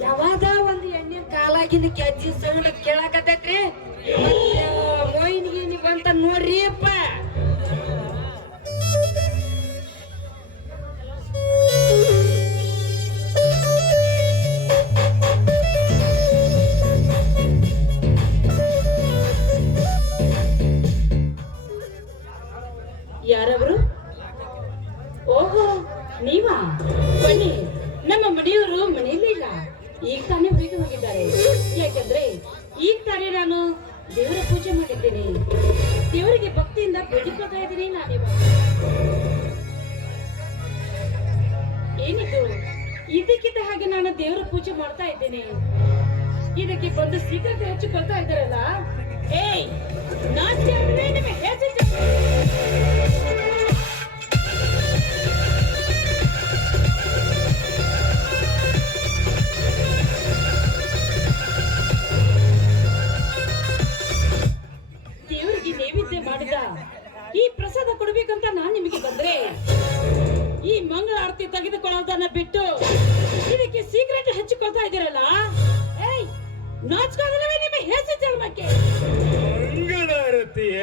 ಯಾವಾಗ ಒಂದು ಎಣ್ಣೆ ಕಾಲಾಗಿನ ಕೆಜ್ಜಿ ಸೌಂಡ್ ಕೇಳಾಕತೈತ್ರಿ ಹಾಗೆ ನಾನು ದೇವರ ಪೂಜೆ ಮಾಡ್ತಾ ಇದ್ದೇನೆ. ಇದಕ್ಕೆ ಬಂದು ಸೀಕ್ರೆಟ್ ಹಚ್ಚಿಕೊಳ್ತಾ ಇದ್ದಾರಲ್ಲ? ಏಯ್ ದೇವರಿಗೆ ನೈವೇದ್ಯ ಮಾಡಿದ ಈ ಪ್ರಸಾದ ಕೊಡ್ಬೇಕಂತ ನಾನ್ ನಿಮಗೆ ಬಂದ್ರೆ ಈ ಮಂಗಳ ಆರತಿ ತೆಗೆದುಕೊಳ್ಳೋದನ್ನ ಬಿಟ್ಟು ಸೀಕ್ರೆಟ್ ಹಚ್ಚಿಕೊಳ್ತಾ ಇದ್ದೀರಲ್ಲ? ಏಯ್ ನಾಚ್ಕೊಂಡ್ರೆ ನಿಮ್ಮ ಹೆಸರು ಚರ್ಮಕ್ಕೆ. ಮಂಗಳಾರತಿಯ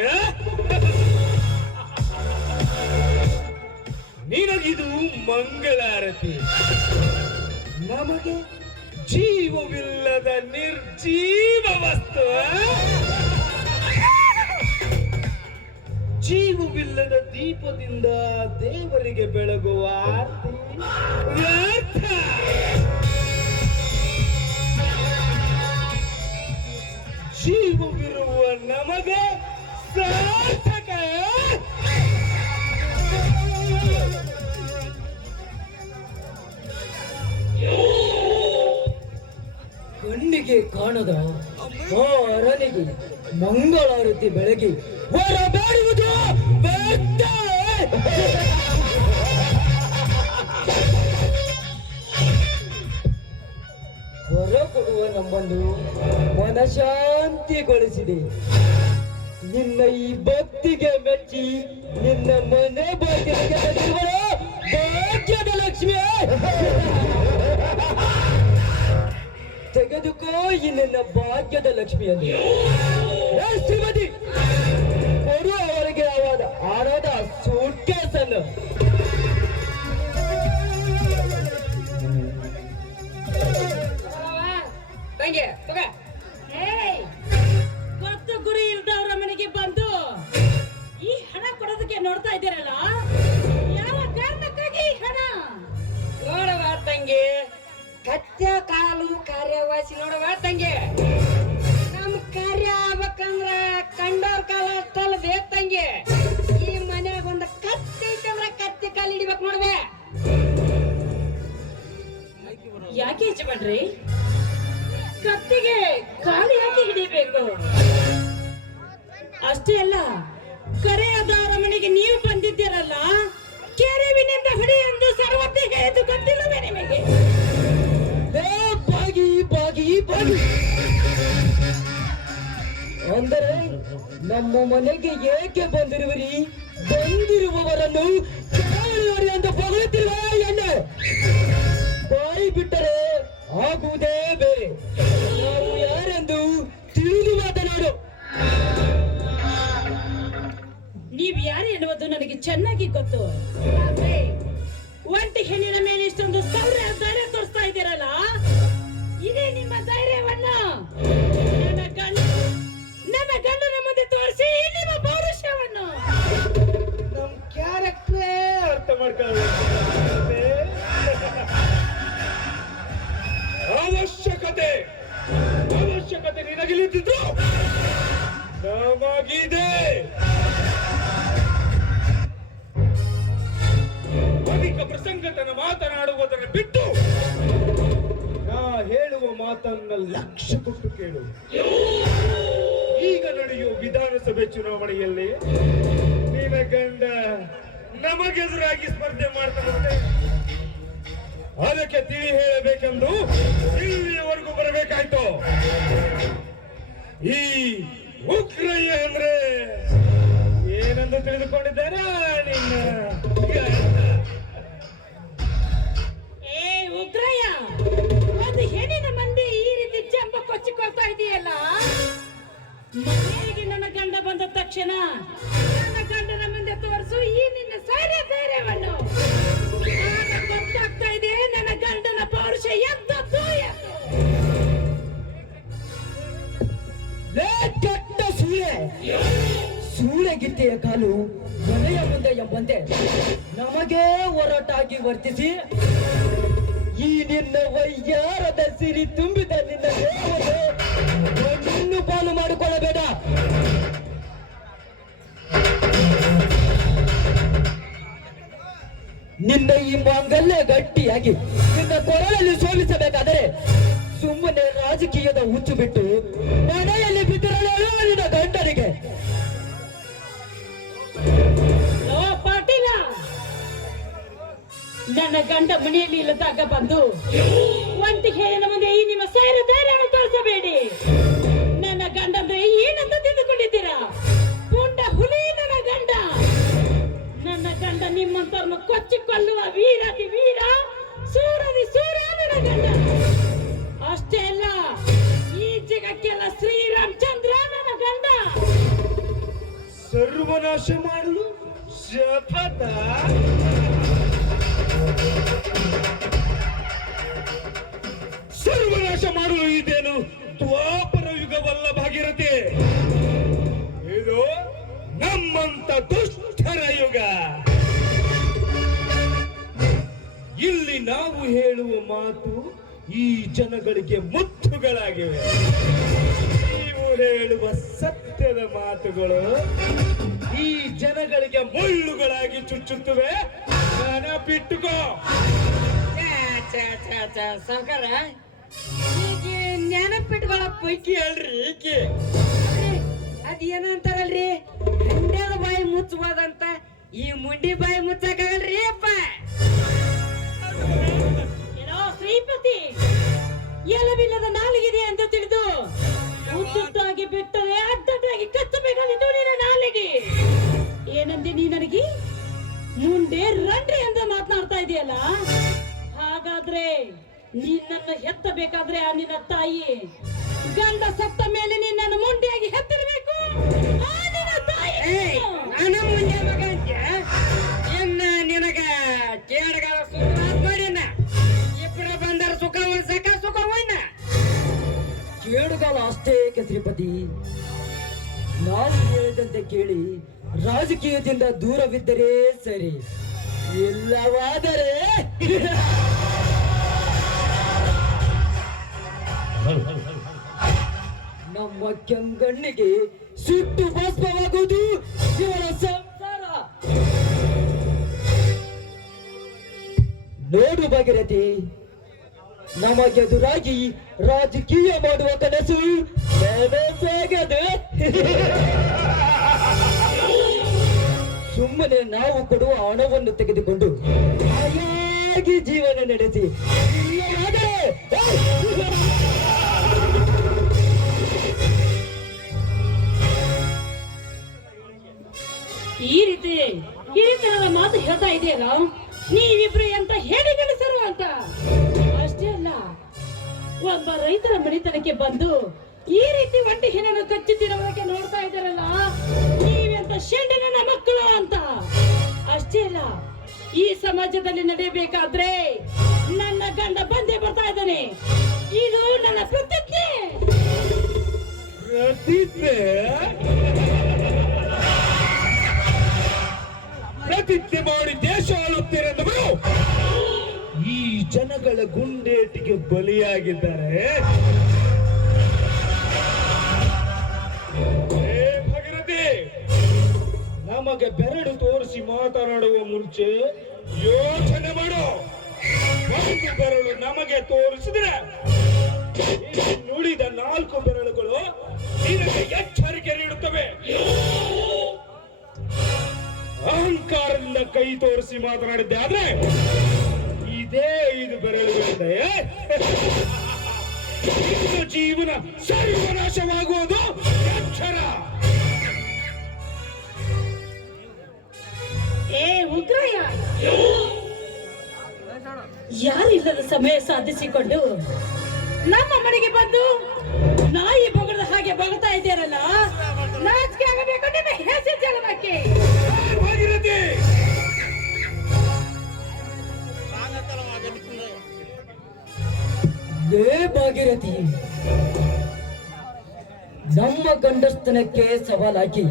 ನಿನಗಿದು ಮಂಗಳಾರತಿ ನಮಗೆ ಜೀವವಿಲ್ಲದ ನಿರ್ಜೀವ ವಸ್ತು ಜೀವವಿಲ್ಲದ ದೀಪದಿಂದ ದೇವರಿಗೆ ಬೆಳಗುವ ಆರತಿ. ಜೀವವಿರುವ ನಮಗೆ ಸಾರ್ಥಕ. ಕಣ್ಣಿಗೆ ಕಾಣದ ಆ ಅರನಿಗೆ ಮಂಗಳಾರತಿ ಬೆಳಗಿ ಹೊರಬೇಡುವುದು ನಮ್ಮನ್ನು ಮನಶಾಂತಿಗೊಳಿಸಿದೆ. ನಿನ್ನ ಈ ಭಕ್ತಿಗೆ ಮೆಚ್ಚಿ ನಿನ್ನ ಮನೆ ತಂದಿರುವಳು ಭಾಗ್ಯದ ಲಕ್ಷ್ಮಿ. ತೆಗೆದುಕೋ ಈ ನಿನ್ನ ಭಾಗ್ಯದ ಲಕ್ಷ್ಮಿಯನ್ನು. ಶ್ರೀಮತಿ ಅವರಿಗೆ ಆವಾದ ಆರಾದ ಸೂಟ್ 听见，对吧？ಕತ್ತಿಗೆ ಖಾಲಿ ಹಿಡಿಬೇಕು. ಅಷ್ಟೇ ಅಲ್ಲ, ಕರೆಯದ ಅರಮನೆಗೆ ನೀವು ಬಂದಿದ್ದೀರಲ್ಲ, ಕೆರವಿನಿಂದ ಹೊಡಿ ಎಂದು ಸರ್ವತ್ತಿಗೆ ಎದ್ದು ಗೊತ್ತಿಲ್ಲವೇ ನಿಮಗೆ? ಬಾಗಿ ಬಾಗಿ ಬಾಗಿ. ಅಂದರೆ ನಮ್ಮ ಮನೆಗೆ ಏಕೆ ಬಂದಿರುವಿರಿ? ಬಂದಿರುವವರನ್ನು ಅಂತ ಬರುತ್ತಿರುವ きこと。ಕೊಟ್ಟು ಕೇಳು. ಈಗ ನಡೆಯುವ ವಿಧಾನಸಭೆ ಚುನಾವಣೆಯಲ್ಲಿ ನಿನ್ನ ಗಂಡ ನಮಗೆದುರಾಗಿ ಸ್ಪರ್ಧೆ ಮಾಡ್ತಾರಂತೆ ಅದಕ್ಕೆ ತಿಳಿ ಹೇಳಬೇಕೆಂದು ಇಲ್ಲಿಯವರೆಗೂ ಬರಬೇಕಾಯ್ತು. ಈ ಉಗ್ರಯ್ಯ ಅಂದ್ರೆ ಏನೆಂದು ತಿಳಿದುಕೊಂಡಿದ್ದೇನೆ ನಿನ್ನ ಮನೆಯ ಮುಂದೆ ಎಂಬಂತೆ ನಮಗೆ ಹೊರಟಾಗಿ ವರ್ತಿಸಿ, ಈ ನಿನ್ನ ವೈಯಾರದ ಸಿರಿ ತುಂಬಿದ ನಿನ್ನ ಮಣ್ಣು ಪಾಲು ಮಾಡಿಕೊಳ್ಳಬೇಡ. ನಿನ್ನ ಈ ಮಾಂಗಲ್ಯ ಗಟ್ಟಿಯಾಗಿ ನಿನ್ನ ಕೊರಳಲ್ಲಿ ಸೋಲಿಸಬೇಕಾದರೆ ಸುಮ್ಮನೆ ರಾಜಕೀಯದ ಹುಚ್ಚು ಬಿಟ್ಟು ನನ್ನ ಗಂಡ ಮನೆಯಲ್ಲಿ ಇಲ್ಲದಾಗ ಬಂದು, ಒಂಟಿ ಹೇಳಿದ ಮುಂದೆ ಈ ನಿಮ್ಮ ಸೇರ ಧೈರ್ಯವನ್ನು ತೋರಿಸಬೇಡಿ. ನನ್ನ ಗಂಡ ಅಂದ್ರೆ ಏನಂತ ತಿಳ್ಕೊಂಡಿದ್ದೀರಾ ಪುಂಡ ಹುಲಿ ನನ್ನ ಗಂಡ. ನನ್ನ ಗಂಡ ನಿಮ್ಮಂತವ್ರನ್ನ ಕೊಚ್ಚಿ ಕೊಲ್ಲುವ ವೀರಾದಿ ವೀರ, ಸೂರದಿ ಸೂರ ನನ್ನ ಗಂಡ. ಅಷ್ಟೇ ಅಲ್ಲ, ಈ ಜಗಕ್ಕೆಲ್ಲ ಶ್ರೀರಾಮಚಂದ್ರ ನನ್ನ ಗಂಡ. ಸರ್ವನಾಶ ಮಾಡಲು ಶಪಥ. ಸರ್ವನಾಶ ಮಾಡಲು ಇದೇನು ದ್ವಾಪರ ಯುಗವಲ್ಲ ಭಾಗಿರತೆ ಇದು ನಮ್ಮಂತ ದುಷ್ಟರ ಯುಗ. ಇಲ್ಲಿ ನಾವು ಹೇಳುವ ಮಾತು ಈ ಜನಗಳಿಗೆ ಮುತ್ತುಗಳಾಗಿವೆ. ನೀವು ಹೇಳುವ ಸತ್ಯದ ಮಾತುಗಳು ಈ ಜನಗಳಿಗೆ ಮುಳ್ಳುಗಳಾಗಿ ಚುಚ್ಚುತ್ತವೆ. ನೆನಪಿಟ್ಟುಕೋ ಸಾವುಕಾರ. ಈಗೆ ನೆನಪಿಟ್ಕೊಳ ಪೈಕಿ ಹೇಳ್ರಿ ಈಕೆ. ಅದ್ ಏನಂತಾರಲ್ರಿ ಹಂಡ್ಯದ ಬಾಯಿ ಮುಚ್ಚಬೋದಂತ ಈ ಮುಂಡಿ ಬಾಯಿ ಮುಚ್ಚಕ್ಕಾಗಲ್ರಿ ಅಪ್ಪ. ಏನೋ ಶ್ರೀಪತಿ ಎಲ್ಲವಿಲ್ಲದ ನಾಲಿಗಿದೆ ಅಂತ ತಿಳಿದು ಉದ್ದುದ್ದಾಗಿ ಬಿಟ್ಟರೆ ಅಡ್ಡಡ್ಡಾಗಿ ಕಚ್ಚಬೇಕಾಗಿತ್ತು ನಿನ್ನ ನಾಲಿಗೆ. ಏನಂದೆ ನೀ ನನಗೆ? ಮುಂದೆ ರಂಡ್ರಿ ಅಂತ ಮಾತನಾಡ್ತಾ ಇದೆಯಲ್ಲ? ಹಾಗಾದ್ರೆ ನಿನ್ನನ್ನು ಹೆತ್ತಬೇಕಾದ್ರೆ ಆ ನಿನ್ನ ತಾಯಿ ಗಂಡ ಸತ್ತ ಮೇಲೆ ನಿನ್ನನ್ನು ಮುಂಡೆಯಾಗಿ ಹೆತ್ತಿರಬೇಕು. ಆ ನಿನ್ನ ತಾಯಿ ನಾನು ಮುಂದೆ ಮಗ ಇನ್ನ ನಿನಗ ಕೇಡಗಾಲ ಸುಖ ಮಾಡಿನ ಇಬ್ಬರ ಬಂದರ ಸುಖ ಉಳ್ಸಕ ಸುಖ ಹೋಯ್ನ ಕೇಡುಗಾಲ ಅಷ್ಟೇ ಶ್ರೀಪತಿ ನಾನು ಹೇಳಿದಂತೆ ಕೇಳಿ ರಾಜಕೀಯದಿಂದ ದೂರವಿದ್ದರೆ ಸರಿ. ಇಲ್ಲವಾದರೆ ನಮ್ಮ ಕೆಂಗಣ್ಣಿಗೆ ಸುಟ್ಟು ಭಸ್ಮವಾಗುವುದು ಇವರ ಸಂಸಾರ. ನೋಡು ಭಗೀರಥಿ ನಮಗೆದುರಾಗಿ ರಾಜಕೀಯ ಮಾಡುವ ಕನಸು ನನಸಾಗದು. ಸುಮ್ಮನೆ ನಾವು ಕೊಡುವ ಹಣವನ್ನು ತೆಗೆದುಕೊಂಡು ಹಾಯಾಗಿ ಜೀವನ ನಡೆಸಿ. ಈ ರೀತಿ ಹಿರಿತನದ ಮಾತು ಹೇಳ್ತಾ ಇದೆಯಲ್ಲ ನೀವಿಬ್ರು ಅಂತ ಹೇಳಿ ಗಳಿಸರು ಅಂತ? ಅಷ್ಟೇ ಅಲ್ಲ, ಒಬ್ಬ ರೈತರ ಮನೆತನಕ್ಕೆ ಬಂದು ಈ ರೀತಿ ಒಂಟಿ ಹೆಣ್ಣನ್ನು ಕಚ್ಚುತ್ತಿರೋದಕ್ಕೆ ನೋಡ್ತಾ ಇದ್ದಾರಲ್ಲ ಶೆಂಡಿನ ಮಕ್ಕಳು ಅಂತ. ಅಷ್ಟೇ ಅಲ್ಲ, ಈ ಸಮಾಜದಲ್ಲಿ ನಡೆಯಬೇಕಾದ್ರೆ ನನ್ನ ಗಂಡ ಬಂದೇ ಬರ್ತಾ ಇದ್ದಾನೆ. ಇದು ನನ್ನ ಪ್ರತಿಜ್ಞೆ. ಪ್ರತಿಜ್ಞೆ? ಪ್ರತಿಜ್ಞೆ ಮಾಡಿ ದೇಶ ಆಳುತ್ತೀರೆಂದವರು ಈ ಜನಗಳ ಗುಂಡೇಟಿಗೆ ಬಲಿಯಾಗಿದ್ದಾರೆ. ನಮಗೆ ಬೆರಳು ತೋರಿಸಿ ಮಾತನಾಡುವ ಮುಂಚೆ ಯೋಚನೆ ಮಾಡು. ಒಂದು ಬೆರಳು ನಮಗೆ ತೋರಿಸಿದ್ರೆ ನುಡಿದ ನಾಲ್ಕು ಬೆರಳುಗಳು ನಿನಗೆ ಎಚ್ಚರಿಕೆ ನೀಡುತ್ತವೆ. ಅಹಂಕಾರದಿಂದ ಕೈ ತೋರಿಸಿ ಮಾತನಾಡಿದ್ದೆ ಆದ್ರೆ ಇದೇ ಐದು ಬೆರಳುಗಳಿಂದ ಜೀವನ ಸರ್ವನಾಶವಾಗುವುದು ಎಚ್ಚರ. ಯಾರಿಲ್ಲದ ಸಮಯ ಸಾಧಿಸಿಕೊಂಡು ನಮ್ಮ ಮನೆಗೆ ಬಂದು ನಾಯಿ ಬಗಳದ ಹಾಗೆ ಬಗತಾ ಇದ್ದೀರಲ್ಲ ನಾಚಿಕೆ ಆಗಬೇಕು ನಿಮ್ಮ ಹೆಸರು ಜಲಮಕ್ಕೆ ಭಾಗಿರತಿ ನಮ್ಮ ಗಂಡಸ್ತನಕ್ಕೆ ಸವಾಲಾಕಿ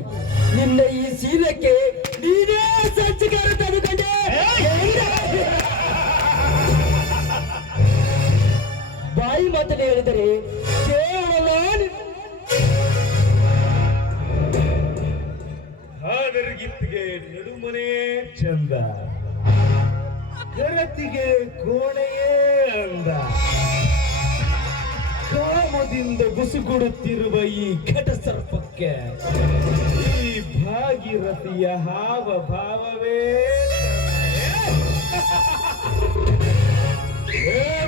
ನಿನ್ನ ಈ ಶೀಲಕ್ಕೆ ನೀನೇ ಸಂಚಕಾರ ಹೇಳಿದರೆ ಕೇವಲ ಹಾದರಗಿತ್ತಿಗೆ ನಡುಮನೆ ಚಂದ. ಗರತಿಗೆ ಕೋಣೆಯೇ ಅಂದ. ಕಾಮದಿಂದ ಗುಸುಗುಡುತ್ತಿರುವ ಈ ಘಟ ಸರ್ಪಕ್ಕೆ ಈ ಭಾಗಿರಥಿಯ ಹಾವ ಭಾವವೇ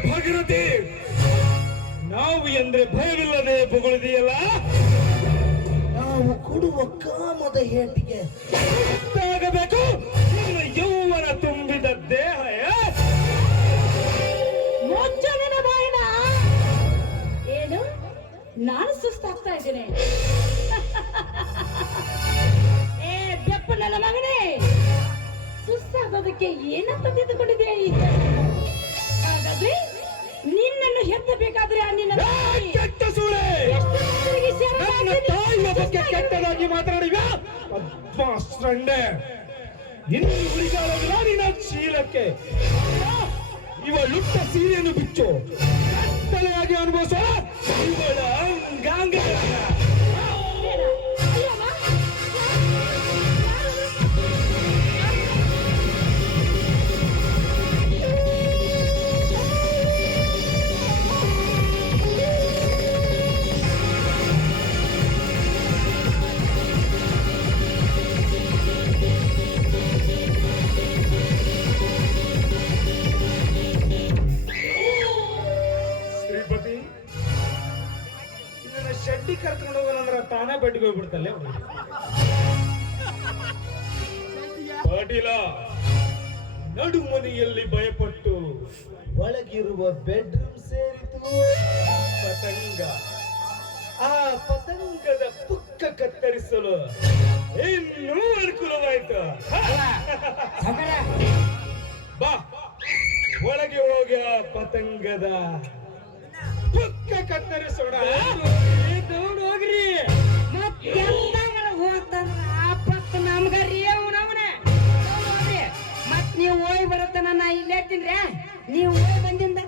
ಭಾಗೀರಥಿ! ನಾವು ಎಂದ್ರೆ ಭಯವಿಲ್ಲದೆ ಬೊಗಳಿದೆಯಲ್ಲ? ನಾವು ಕೊಡುವ ಕಾಮದ ಹೇಟಿಗೆ ಆಗಬೇಕು ನಿನ್ನ ಯೌವನ ತುಂಬಿದ ದೇಹ ಬಾಯಿನ. ಏನು? ನಾನು ಸುಸ್ತಾಗ್ತಾ ಇದ್ದೇನೆ. ಏ ಬೆಪ್ಪ ನನ್ನ ಮಗನೇ. ಸುಸ್ತಾಗೋದಕ್ಕೆ ಏನಂತ ತಿದ್ದುಕೊಂಡಿದೆಯಾ ಈಗ? ಹಾಗಾದ್ರೆ ನಿನ್ನನ್ನು ಹೆತ್ತಬೇಕಾದ್ರೆ ನಿನ್ನ ತಾಯಿ. ಕೆಟ್ಟ ಸೂಳೆ ನನ್ನ? ತಾಯಿಯ ಬಗ್ಗೆ ಕೆಟ್ಟದಾಗಿ ಮಾತನಾಡಿವ ಇನ್ನು ನಿನ್ನ ಚೀಲಕ್ಕೆ. ಇವ ಲುಟ್ಟ ಸೀರೆಯನ್ನು ಬಿಚ್ಚು. ಕತ್ತಲೆಯಾಗಿ ಅನುಭವಿಸೋ ಇವಳ ಬೆಡ್ಗೆ ಹೋಗ್ಬಿಡ್ತಲ್ಲೇ ಪಾಟೀಲ ನಡು ಮನೆಯಲ್ಲಿ ಭಯಪಟ್ಟು ಒಳಗಿರುವ ಬೆಡ್ರೂಮ್ ಸೇರಿತು ಪತಂಗ. ಆ ಪತಂಗದ ಪುಕ್ಕ ಕತ್ತರಿಸಲು ಇನ್ನೂ ಅನುಕೂಲವಾಯ್ತು. ಬಾ, ಒಳಗೆ ಹೋಗಿ ಆ ಪತಂಗದ ಪುಕ್ಕ ಕತ್ತರಿಸೋಣ. ಹೋಗ್ರಿ. ನೀವು ಹೋಗಿ ನಾ ಇಲ್ಲೇ ನೀವು ಹೋಗಿ ಬಂದಿಂದ